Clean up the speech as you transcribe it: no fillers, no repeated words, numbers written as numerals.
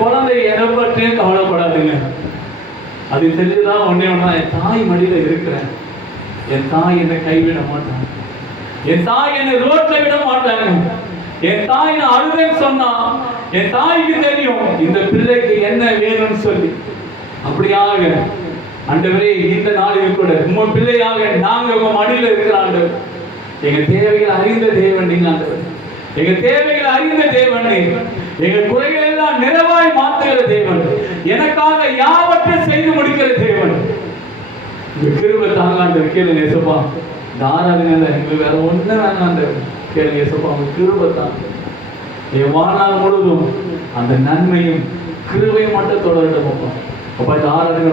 குழந்தை எதை பற்றியும் கவலைப்படாதுங்க. அது தெரிஞ்சுதான் ஒன்னே ஒன்னா, என் தாய் மடியில இருக்கிறேன், என் தாய் என்னை கைவிட மாட்டாங்க, என் தாய் என்னை ரோட்ல விட மாட்டாங்க. என் தாய் நான் அழுதேன்னு சொன்னா என் தாய்க்கு தெரியும் இந்த பிள்ளைக்கு என்ன வேணும்னு சொல்லி. அப்படியாக ஆண்டவரே, இந்த நாளில் கூட உங்க பிள்ளையாக நாங்க உங்க மடியில இருக்கிற ஆண்டவர், எங்க தேவைகளை அறிந்த தேவன் நீங்க ஆண்டவர், எங்க தேவைகளை அறிந்த தேவன், எங்க குறைகள் எல்லாம் நிறைவாய் மாற்றுகிற தேவன், எனக்காக யாவற்றையும் செய்து முடிக்கிற தேவன். இந்த கிருபை தாங்க ஆண்டவர். கேளுங்க ஏசப்பா, தாராளங்க, எங்களுக்கு வேற ஒண்ணு வேணாம் ஆண்டவர். கேளுங்க ஏசப்பா, உங்க கிருபை தாங்க. என் வாழ்நாள் முழுதும் அந்த நன்மையும் கிருபையும் மட்டும் தொடரட்டும் அப்பா. அப்பா, இந்த ஆராதனை